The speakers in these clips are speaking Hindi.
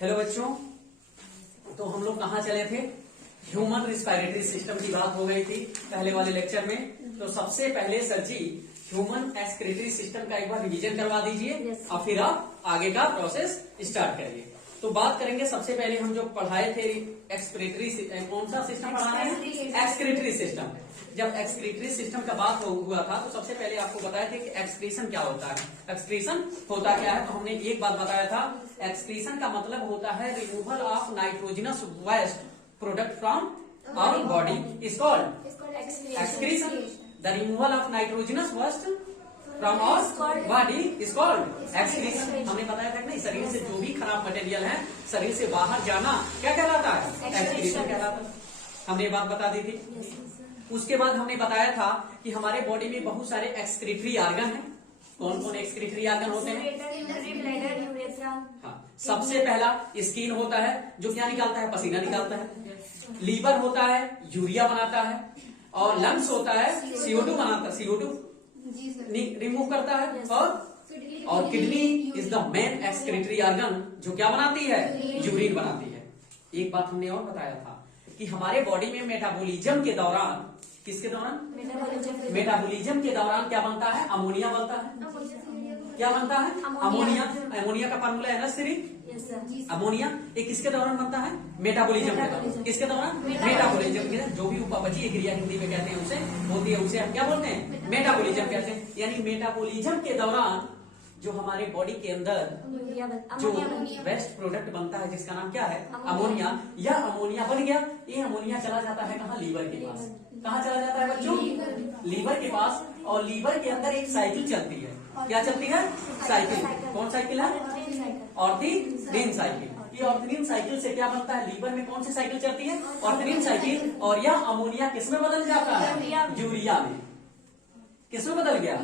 हेलो बच्चों, तो हम लोग कहाँ चले थे? ह्यूमन रिस्पायरेटरी सिस्टम की बात हो गई थी पहले वाले लेक्चर में। तो सबसे पहले सर जी ह्यूमन एक्सक्रीटरी सिस्टम का एक बार रिवीजन करवा दीजिए और फिर आप आगे का प्रोसेस स्टार्ट करिए। तो बात करेंगे सबसे पहले हम जो पढ़ाए थे एक्सक्रीटरी, कौन सा सिस्टम पढ़ा रहे हैं? Excretory system. जब एक्सक्रीटरी सिस्टम का बात हुआ था तो सबसे पहले आपको बताया था कि एक्सक्रीशन क्या होता है। एक्सक्रीशन होता क्या है? तो हमने एक बात बताया था, एक्सक्रीशन का मतलब होता है removal of nitrogenous waste product from our body is called excretion. The removal of nitrogenous waste from our body is called excretion. हमने बताया था कि नहीं, शरीर से जो भी खराब मटेरियल है शरीर से बाहर जाना क्या कहलाता है? एक्सक्रीशन कहलाता है। हमने ये बात बता दी थी। उसके बाद हमने बताया था कि हमारे बॉडी में बहुत सारे एक्सक्रीटरी ऑर्गन हैं। कौन कौन एक्सक्रीटरी ऑर्गन होते हैं? हाँ, सबसे पहला स्किन होता है जो क्या निकालता है? पसीना निकालता है। लीवर होता है, यूरिया बनाता है। और लंग्स होता है, CO2 बनाता है, CO2 रिमूव करता है। और kidney is the main excretory organ जो क्या बनाती है? यूरिन बनाती है। एक बात हमने और बताया था कि हमारे बॉडी में मेटाबॉलिज्म के दौरान, किसके दौरान? मेटाबॉलिज्म के दौरान क्या बनता है? अमोनिया बनता है। क्या बनता है? अमोनिया। अमोनिया का फार्मूला है ना अमोनिया। ये किसके दौरान बनता है? मेटाबॉलिज्म के दौरान। किसके दौरान? मेटाबॉलिज्म के दौरान। जो भी उपापचयी क्रिया हिंदी में कहते हैं उसे होती है, उसे हम क्या बोलते हैं? मेटाबॉलिज्म कहते हैं। यानी मेटाबॉलिज्म के दौरान जो हमारे बॉडी के अंदर जो वेस्ट प्रोडक्ट बनता है जिसका नाम क्या है? अमोनिया। यह अमोनिया बन गया, ये अमोनिया चला जाता है कहाँ? लीवर के पास। कहाँ चला जाता है बच्चों? लीवर के पास। और लीवर के अंदर एक साइकिल चलती है। क्या चलती है? साइकिल। कौन साइकिल है? ऑर्थीन साइकिल। ये ऑर्थीन साइकिल से क्या बनता है? लीवर में कौन सी साइकिल चलती है? ऑर्थीन साइकिल। और यह अमोनिया किसमें बदल जाता है? यूरिया में। किसमें बदल गया?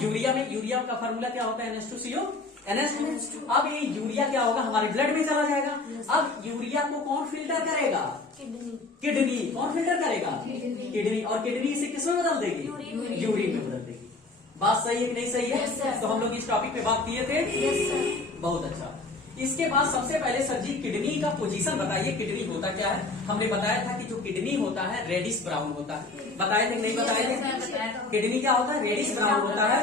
यूरिया में। यूरिया का फार्मूला क्या होता है? NH2CO NH2। अब ये यूरिया क्या होगा? हमारे ब्लड में चला जाएगा। अब यूरिया को कौन फिल्टर करेगा? किडनी। कौन फिल्टर करेगा? किडनी। और किडनी इसे किसमें बदल देगी? यूरिन में बदल देगी। बात सही है कि नहीं सही है? तो हम लोग इस टॉपिक पे बात किए थे। बहुत अच्छा। इसके बाद सबसे पहले सर जी किडनी का पोजीशन बताइए। किडनी होता क्या है? हमने बताया था कि जो किडनी होता है रेडिश ब्राउन होता है। बताए थे नहीं बताए थे? किडनी क्या होता है? रेडिश ब्राउन होता है।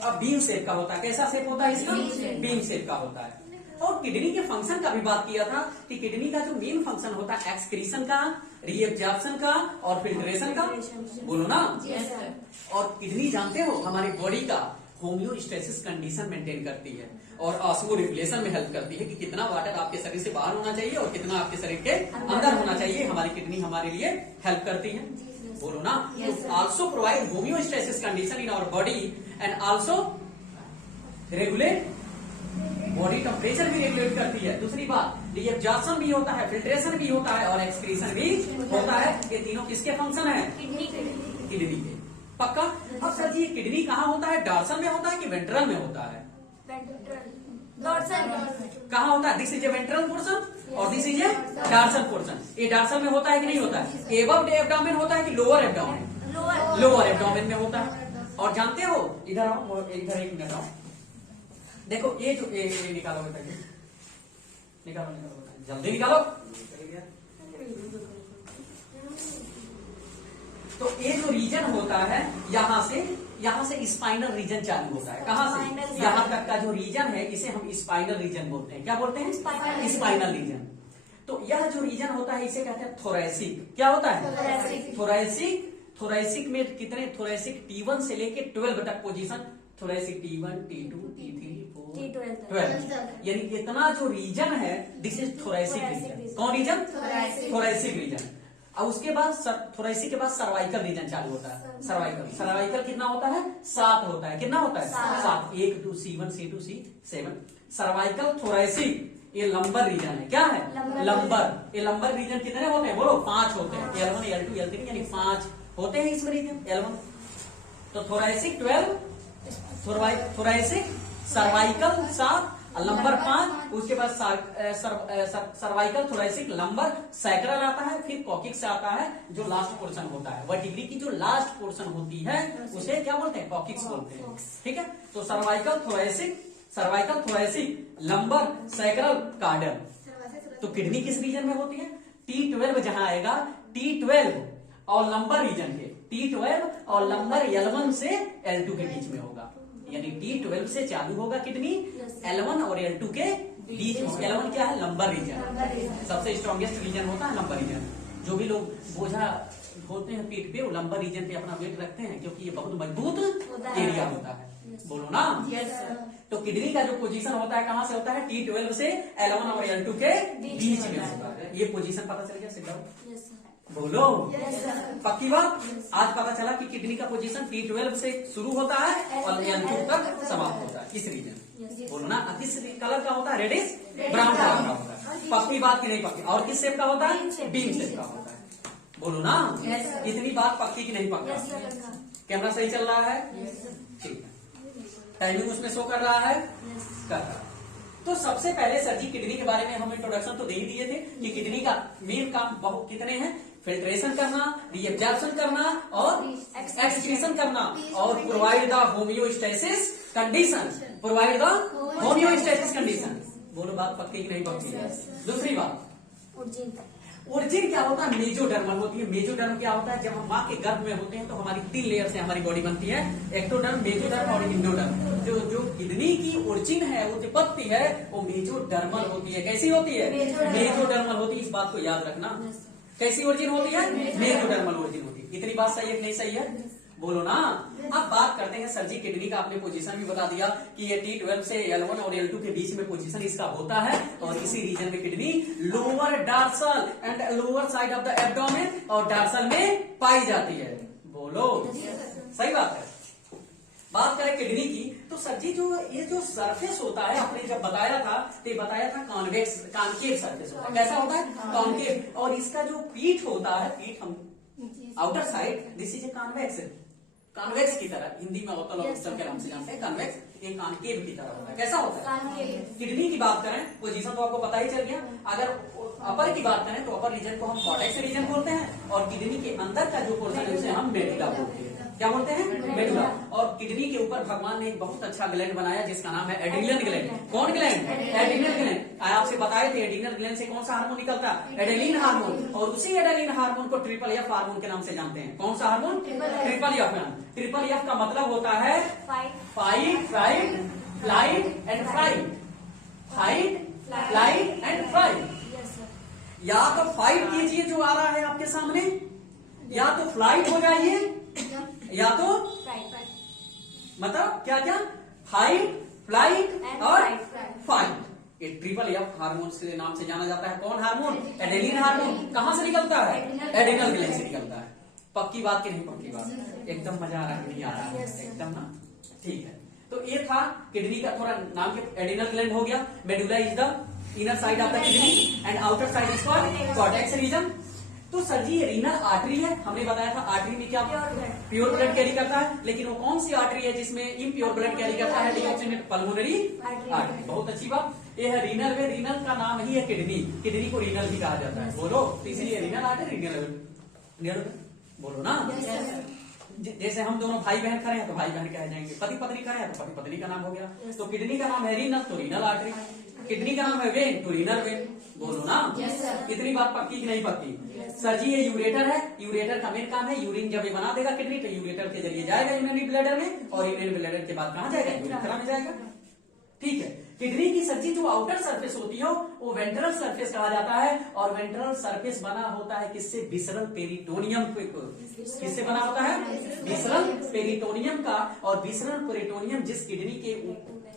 अब बीम शेप का होता है। कैसा शेप होता है इसका? बीम शेप का होता है। और किडनी के फंक्शन का भी बात किया था कि किडनी का जो मेन फंक्शन होता है एक्सक्रीशन का, रीएब्जॉर्प्शन का और फिल्ट्रेशन का। बोलो ना। और किडनी जानते हो हमारी बॉडी का होम्योस्टेसिस कंडीशन मेंटेन करती है और ऑस्मो रेगुलेशन में हेल्प करती है कि कितना वाटर आपके शरीर से बाहर होना चाहिए और कितना आपके शरीर के अंदर होना चाहिए। हमारी किडनी हमारे लिए हेल्प करती है। बोलो ना। Also provide homeostasis condition in our body and also regulate body temperature भी रेगुलेट करती है। दूसरी बात, रीएब्जॉर्प्शन भी होता है, फिल्ट्रेशन भी होता है और एक्सक्रीशन भी होता है। ये तीनों किसके फंक्शन है? किडनी के। पक्का। अब सर जी किडनी कहाँ होता है? डॉर्सल में होता है कि वेंट्रल में होता है? कहाँ होता है? This is a ventral portion और this is a dorsal portion. ये डॉर्सल में होता है कि नहीं होता है? एबव एब्डोमेन होता है कि लोअर एब्डोमेन? लोअर एब्डोमेन में होता है। और जानते हो, इधर आओ, इधर एक मिनट आओ। देखो ये जो ये निकालो बेटा, निकालो निकालो जल्दी निकालो। तो ये जो रीजन होता है यहाँ से स्पाइनल रीजन चालू होता है। कहाँ से? यहाँ तक का जो रीजन है इसे हम स्पाइनल रीजन बोलते हैं। क्या बोलते हैं? Spinal region. तो यह जो रीजन होता है इसे कहते हैं थोरैसिक। क्या होता है? थोरैसिक में कितने? थोरैसिक T1 से लेके 12 तक position. Thoracic T1, T2, T3, 4, 12। यानी इतना जो रीजन है दिस इज थोरैसिक रीजन। कौन रीजन? Thoracic region. और उसके बाद थोरैसिक के बाद सर्वाइकल रीजन चालू होता है। सर्वाइकल कितना होता है? 7 होता है। कितना होता है? 7। 1 2 C1 C2 C7। Cervical thoracic ये लंबर रीजन है। क्या है? लंबर। ये लंबर रीजन कितने होते हैं? बोलो। 5 होते हैं। L1 L2 L3 यानी 5 होते हैं इसमें रीजन। L1 तो थोरैसिक 12, थोरैसिक, सर्वाइकल 7, लंबर 5। उसके बाद सर्वाइकल, थोरैसिक, लंबर, सैक्रल आता है, फिर कॉकिक्स आता है जो लास्ट पोर्शन होता है। वर्टिब्री की जो लास्ट पोर्शन होती है उसे क्या बोलते हैं? कॉकिक्स बोलते हैं। ठीक है। तो cervical, thoracic, cervical, thoracic, lumbar, sacral, caudal. तो किडनी किस रीजन में होती है? T12 जहां आएगा, T12 और लंबर रीजन के, T12 और लंबर L1 से L2 के बीच में होगा। यानी T12 से चालू होगा किडनी, L1 और L2 के बीच में। L1 क्या है? लंबर रीजन, सबसे स्ट्रॉन्गेस्ट रीजन होता है लंबर रीजन। जो भी लोग बोझा होते हैं पीठ पे, वो लंबर रीजन पे अपना वेट रखते हैं, क्योंकि ये बहुत मजबूत एरिया होता है। बोलो ना। तो किडनी का जो पोजीशन होता है कहां से होता है? T12 से L1 और L2 के बीच में होता है। ये पोजीशन पता चल गया? सिद्धार्थ बोलो। पक्की बात। आज पता चला कि किडनी का पोजीशन T12 से शुरू होता है और L2 तक समाप्त होता है, इस रीजन। बोलो ना। किस कलर का होता है? रेडिश ब्राउन कलर का होता है। पक्की बात की नहीं पक्की? और किस शेप का होता है? बीन शेप का होता है। बोलो ना। इतनी बात पक्की की नहीं पक्का? कैमरा सही चल रहा है? ठीक है। टाइमिंग उसमें शो कर रहा है? कर रहा है। तो सबसे पहले सर जी किडनी के बारे में हम इंट्रोडक्शन तो दे ही दिए थे कि किडनी का मेन काम बहुत कितने हैं? फिल्ट्रेशन करना, रीएब्जॉर्प्शन करना और एक्सक्रीशन करना, और provide the homeostasis condition. Provide the homeostasis condition. बोलो बात पक्की की नहीं पक्की? दूसरी बात, ओरिजिन क्या होता है? मेजोडर्मल होती है। मेजोडर्म क्या होता है? जब हम माँ के गर्भ में होते हैं तो हमारी 3 लेयर से हमारी बॉडी बनती है, एक्टोडर्म, मेजोडर्म और इंडोडर्म। जो किडनी की ओरिजिन है, वो उत्पत्ति है, वो मेजोडर्मल होती है। कैसी होती है? मेजोडर्मल होती है। इस बात को याद रखना। कैसी ओरिजिन होती है? मेजोडर्मल ओरिजिन होती है। इतनी बात सही है कि नहीं सही है? बोलो ना। अब बात करते हैं सर जी किडनी का आपने पोजीशन भी बता दिया कि ये T12 से L1 और L2 के बीच में पोजीशन इसका होता है, और इसी रीजन में kidney lower dorsal and lower side of the abdomen और डार्सल में पाई जाती है। बोलो। सही बात है। बात करें किडनी की, तो सर जी ये जो सरफेस होता है, आपने जब बताया था तो बताया था कॉन्वेक्स, कॉन्केव सरफेस होता है। कैसा होता है? कॉन्केव। और इसका जो पीठ होता है, पीठ हम outer side, this is a convex. Convex की तरह हिंदी में अवतल और उत्तल के नाम से जानते हैं। कॉन्वेक्स एक कॉन्केव की तरह होता है। कैसा होता है? किडनी की बात करें, पोजीशन तो आपको पता ही चल गया। अगर अपर की बात करें तो अपर रीजन को हम कॉर्टेक्स रीजन बोलते हैं, और किडनी के अंदर का जो पोर्शन है उसे हम मेडुला बोलते हैं। क्या बोलते हैं? मेडुला। और किडनी के ऊपर भगवान ने एक बहुत अच्छा ग्लैंड बनाया जिसका नाम है एड्रिनल ग्लैंड। कौन ग्लैंड? Adrenal gland. आपसे बताए थे एड्रिनल ग्लैंड से कौन सा हार्मोन निकलता है? Adenine hormone. और उसी एडेनिन हार्मोन को ट्रिपल एफ हार्मोन के नाम से जानते हैं। कौन सा hormone? Triple F. Triple F का मतलब होता है fight, flight, flight and fright. Fight, flight and fright. या तो फाइट कीजिए जो आ रहा है आपके सामने, या तो फ्लाइट हो जाइए, या तो मतलब क्या क्या? फाइट, फ्लाइट और फाइट। ये ट्रिपल एफ हार्मोन से नाम से जाना जाता है। कौन हार्मोन? Adenine hormone. कहां से निकलता है? एड्रिनल ग्लैंड से निकलता है। पक्की बात की नहीं पक्की बात? एकदम मजा आ रहा है, नहीं आ रहा है? एकदम ना। ठीक है। तो ये था किडनी का थोड़ा नाम के। एड्रिनल ग्लैंड हो गया। Medulla is the inner side of the kidney and outer side is called cortex region. तो सर जी ये रीनल आर्टरी है, हमने बताया था। आर्टरी में क्या? प्योर ब्लड कैरी करता है। लेकिन वो कौन सी आर्टरी है जिसमें इम्प्योर ब्लड कैरी करता है? Deoxygenated pulmonary artery. बहुत अच्छी बात। ये है रीनल वे। रीनल का नाम ही है किडनी। किडनी को रीनल भी कहा जाता है। बोलो। तो इसलिए रीनल आर्टरी, रीनल। बोलो ना। जैसे हम दोनों भाई बहन खड़े हैं तो भाई बहन कह जाएंगे, पति पत्नी खड़े हैं तो पति पत्नी का नाम हो गया। तो किडनी का नाम है रीनल, तो रीनल आर्टरी। किडनी का नाम है वेन, तो रीनल वेन। बोलो ना। इतनी बात पक्की की नहीं पक्की? सर जी ये यूरेटर है। यूरेटर का मेन काम है, यूरिन जब ये बना देगा किडनी तो यूरेटर के जरिए जाएगा यूरिनरी ब्लैडर में, और यूरिनरी ब्लैडर के बाद कहां जाएगा? यूरेथ्रा में जाएगा। ठीक है। किडनी की सर जी जो आउटर सरफेस होती है वो वेंट्रल सरफेस कहा जाता है, और वेंट्रल सरफेस बना होता है किससे? Visceral peritoneum. किससे बना होता है? विसरल पेरिटोनियम का। और विसरल पेरिटोनियम जिस किडनी के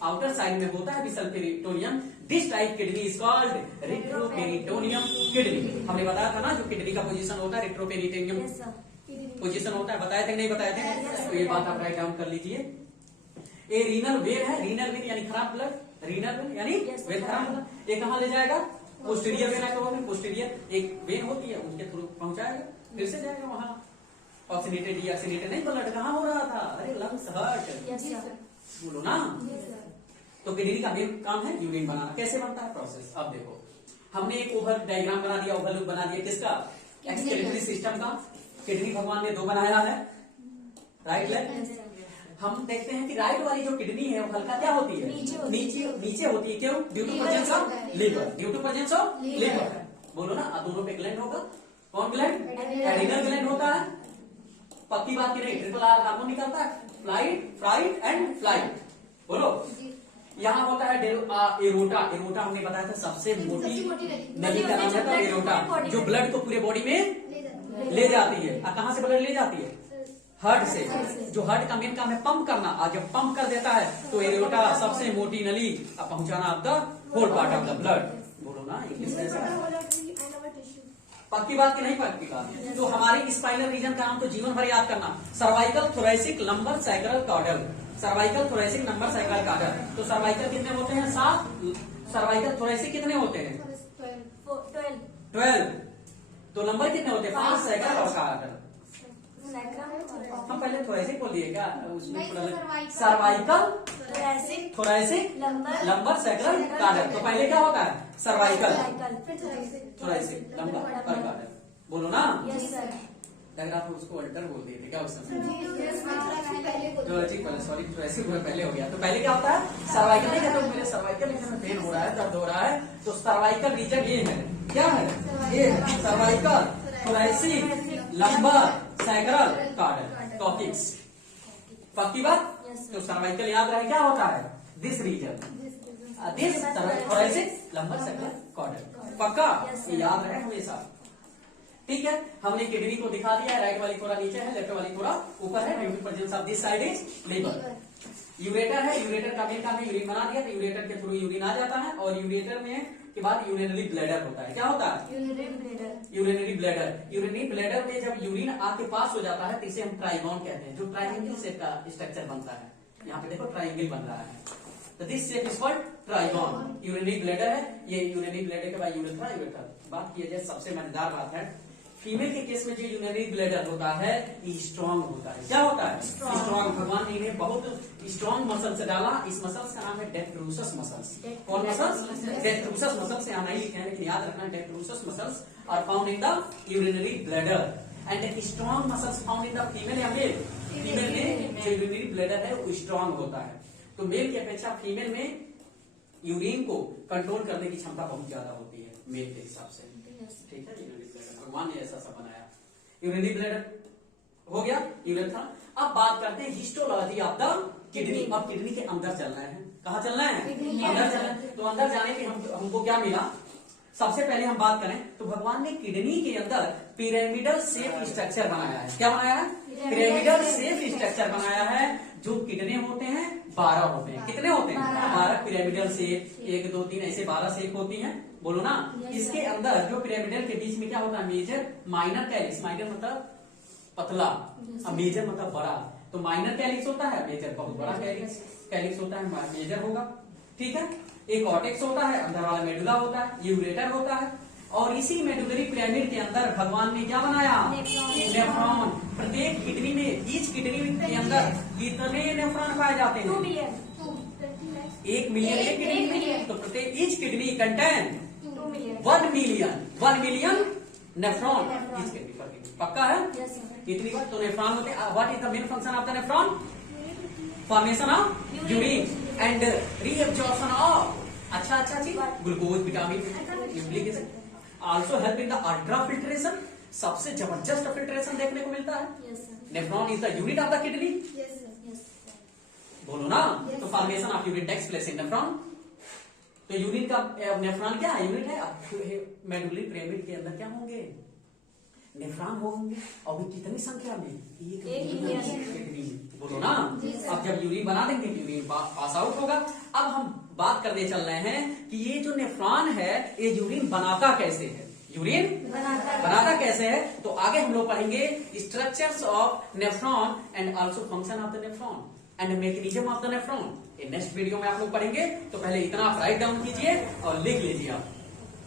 आउटर साइड में होता है, visceral peritoneum, this type kidney is called retroperitoneum kidney. हमने बताया था ना जो किडनी का पोजीशन होता है रेट्रोपेरिटोनियम पोजीशन होता है। बताए थे नहीं बताए थे? तो ये बात आप राइट डाउन कर लीजिए। ये रीनल वेन है। रीनल वेन यानी खराब ब्लड, रीनल वेन यानी वेन खराब ब्लड। ये कहां ले जाएगा? पोस्टीरियर वेन है। पोस्टीरियर एक वेन होती है, उसके थ्रू पहुंचाएगा, फिर से जाएगा वहां। ऑक्सीनेटेड डीऑक्सीनेटेड नहीं ब्लड कहां हो रहा था? अरे लंग्स हर्ट। बोलो ना। तो किडनी का मेन काम है यूरिन बनाना। कैसे बनता है प्रोसेस? अब देखो, हमने एक ओवल डायग्राम बना दिया, ओवल लूप बना दिया। किसका? एक्सक्रीटरी सिस्टम का। किडनी भगवान ने 2 बनाया है, राइट लेफ्ट। हम देखते हैं कि राइट वाली जो किडनी है वो हल्का क्या होती है, नीचे होती है। क्यों? Due to presence of liver, due to presence of liver. बोलो ना, दोनों पे ग्लैंड होगा। कौन ग्लैंड? एडिनल ग्लैंड होता है। पक्की बात की नहीं, ट्रिपल आर हार्मोन निकलता है, फ्लाइट एंड फ्लाइट। बोलो, यहाँ होता है एरोटा। एरोटा हमने बताया था सबसे मोटी नली का नाम है एरोटा, जो ब्लड को पूरे बॉडी में ले जाती है। कहाँ से ब्लड ले जाती है? हार्ट से। जो हार्ट का मेन काम है पंप करना, और जब पंप कर देता है तो एरोटा सबसे मोटी नली पहुंचाना आपका whole part of the blood. बोलो ना, पक्की बात की नहीं पक्की बात? तो हमारे स्पाइनल रीजन का नाम तो जीवन भर याद करना, cervical, thoracic, lumbar, sacral, caudal. Cervical, thoracic, number, sacral, caudal. तो सर्वाइकल कितने होते हैं? 7। सर्वाइकल, थोरैसिक कितने होते हैं? 12। तो नंबर कितने होते हैं? 5, सैक्रल और कॉर्डल। हम पहले थोरैसिक बोल दिए क्या? उसमें cervical, thoracic, lumbar, sacral, caudal. तो पहले क्या होता है? सर्वाइकल, थोरैसिक, लंबर और कॉर्डल। बोलो ना। अगर आप उसको अल्टर बोल दिए थे क्या उस समय? सॉरी, थोरैसिक पहले हो गया। तो पहले क्या होता है? सर्वाइकल। नहीं कहते मेरे सर्वाइकल रीजन में पेन हो रहा है, दर्द हो रहा है, तो सर्वाइकल रीजन ये है। क्या है? ये cervical, thoracic, lumbar, sacral, caudal, topics. पक्की बात? तो सर्वाइकल याद रहे क्या होता है? This region, this thoracic, lumbar, sacral, caudal. पक्का? ये याद रहे हमेशा। ठीक है, हमने किडनी को दिखा दिया है। राइट वाली थोड़ा नीचे है, लेफ्ट वाली थोड़ा ऊपर है। Due to presence of this side is liver. Ureter है, यूरेटर का मेन काम है यूरिन बना दिया, तो यूरेटर के थ्रू यूरिन आ जाता है, और यूरेटर में के बाद यूरिनरी ब्लैडर होता है। क्या होता है? Urinary bladder. यूरिनरी ब्लैडर में जब यूरिन आपके पास हो जाता है तो इसे हम ट्राइगोन कहते हैं, जो ट्राइंगल शेप का स्ट्रक्चर बनता है। यहाँ पे देखो ट्राइंगल बन रहा है, तो this shape is called trigon. Urinary bladder है ये। यूरिनरी ब्लैडर के बाद यूरेथ्रा। बात किया जाए, सबसे मजेदार बात है, फीमेल के केस में जो यूरिनरी ब्लैडर होता है ये स्ट्रांग होता है। क्या होता है? स्ट्रांग। भगवान ने इन्हें बहुत स्ट्रांग मसल्स डाला। इस मसल्स का नाम है डेक्ट्रोसस मसल्स। कौन मसल्स? डेक्ट्रोसस मसल्स। यहाँ नहीं लिखे हैं लेकिन याद रखना, डेक्ट्रोसस muscles are found in the urinary bladder and strong muscles found in the female या मेल। फीमेल में जो यूरिनरी ब्लैडर है वो स्ट्रांग होता है, तो मेल की अपेक्षा फीमेल में यूरिन को कंट्रोल करने की क्षमता बहुत ज्यादा होती है मेल के हिसाब से। ठीक है, यूरिनरी ब्लैडर भगवान ने ऐसा सब बनाया। यूरिनरी ब्लैडर हो गया, यूरेथ्रा। अब बात करते हैं हिस्टोलॉजी ऑफ द किडनी। अब किडनी के अंदर चलना है। कहाँ चलना है? अंदर चलना है। तो अंदर जाने के हमको क्या मिला? सबसे पहले हम बात करें तो भगवान ने किडनी के अंदर पिरामिडल शेप स्ट्रक्चर बनाया है। क्या बनाया है? पिरामिडल शेप स्ट्रक्चर बनाया है। जो किडनी होते हैं 12 होते हैं। कितने होते हैं? 12 पिरामिडल शेप, 1 2 3 ऐसे 12 शेप होती हैं। बोलो ना। इसके अंदर जो पिरामिडल के बीच में क्या होता है? Major, minor calyx. माइनर मतलब पतला, अब मेजर मतलब बड़ा। तो माइनर कैलिक्स होता है, मेजर बहुत बड़ा कैलिक्स होता है, मेजर होगा। ठीक है, एक कॉर्टेक्स होता है, अंदर वाला मेडुला होता है, यूरेटर होता है, और इसी मेडुलरी पिरामिड के अंदर भगवान ने क्या बनाया? नेफ्रॉन। प्रत्येक किडनी में, ईच किडनी के अंदर कितने नेफ्रॉन पाए जाते हैं? 2 मिलियन। 1 मिलियन एक किडनी में। तो प्रत्येक each kidney contain 2 million. 1 million nephron each kidney. पक्का है? इतनी बात। तो नेफ्रॉन होते हैं। What is the main function of the nephron? Formation of urine and reabsorption of अच्छा चीज, glucose, vitamin, nucleic acid. Also help in the ultra filtration. सबसे जबरदस्त फिल्ट्रेशन देखने को मिलता है। Nephron is the unit of the kidney. बोलो ना। तो formation of urine takes place in nephron. तो यूरिन का नेफ्रॉन क्या है? यूनिट है। मेडुलरी पिरामिड के अंदर क्या होंगे? नेफ्रॉन होंगे। और भी कितनी संख्या में? 1 मिलियन। बोलो ना। अब जब यूरिन बना देंगे यूरिन पास आउट होगा। अब हम बात करने चल रहे हैं कि ये जो नेफ्रॉन है ये यूरिन बनाता कैसे है? यूरिन बनाता कैसे है? तो आगे हम लोग पढ़ेंगे structures of nephron and also function of the nephron and mechanism of the nephron. Next video में आप लोग पढ़ेंगे। तो पहले इतना आप राइट डाउन कीजिए और लिख लीजिए आप।